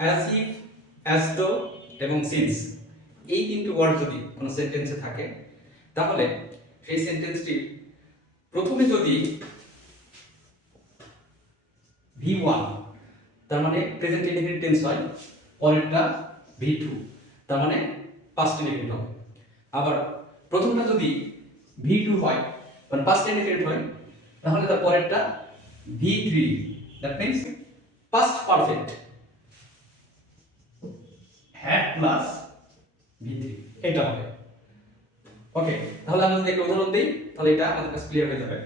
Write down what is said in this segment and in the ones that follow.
As if, as though এবং since এই তিনটি ওয়ার্ড যদি কোনো সেন্টেন্সে থাকে তাহলে সেই সেন্টেন্সটি প্রথমে যদি V1 তার মানে প্রেজেন্ট ইনডেফিনিট টেন্স হয়, পরেরটা V2 তার মানে পাস্ট ইনডেফিনিট হবে। আবার প্রথমটা যদি V2 হয় মানে পাস্ট ইনডেফিনিট হয় তাহলে তার পরেরটা V3 that means past perfect had plus V3 এটা হবে। ওকে, তাহলে আমরা যদি একটা উদাহরণ দিই তাহলে এটা আমাদের কাছে ক্লিয়ার হয়ে যাবে।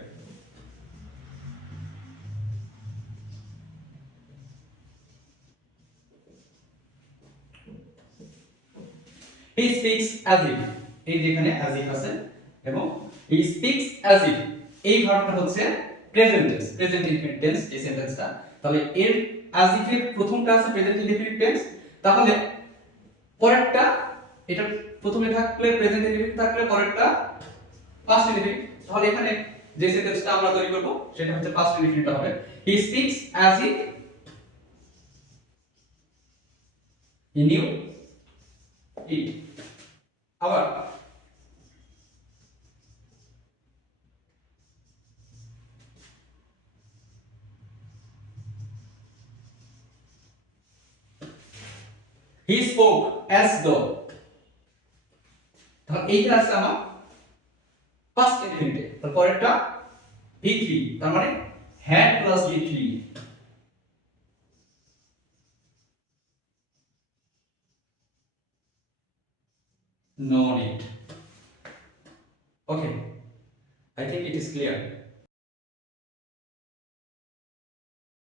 He speaks as if, এই যেখানে as if আছে এবং he speaks as if এই ভার্বটা হচ্ছে present tense, present indefinite tense এই সেন্টেন্সটা। তাহলে এর as if এর প্রথমটা আছে প্রেজেন্ট ইনডিফিনিট টেন্স, তাহলে পরেরটা এটা প্রথমে থাকলে প্রেজেন্ট ইনডিফিনিট থাকলে পরেরটা পাস্ট ইনডিফিনিট। তাহলে এখানে যে সেন্টেন্সটা আমরা তৈরি করব সেটা হচ্ছে পাস্ট ইনডিফিনিট হবে। He speaks as if he knew it। আবার he spoke as though, তাহলে এইটা আছে আমার পাস্ট ইনডিফিনিট। তারপর একটা V3 তার মানে had plus V3 known it। Okay, I think it is clear.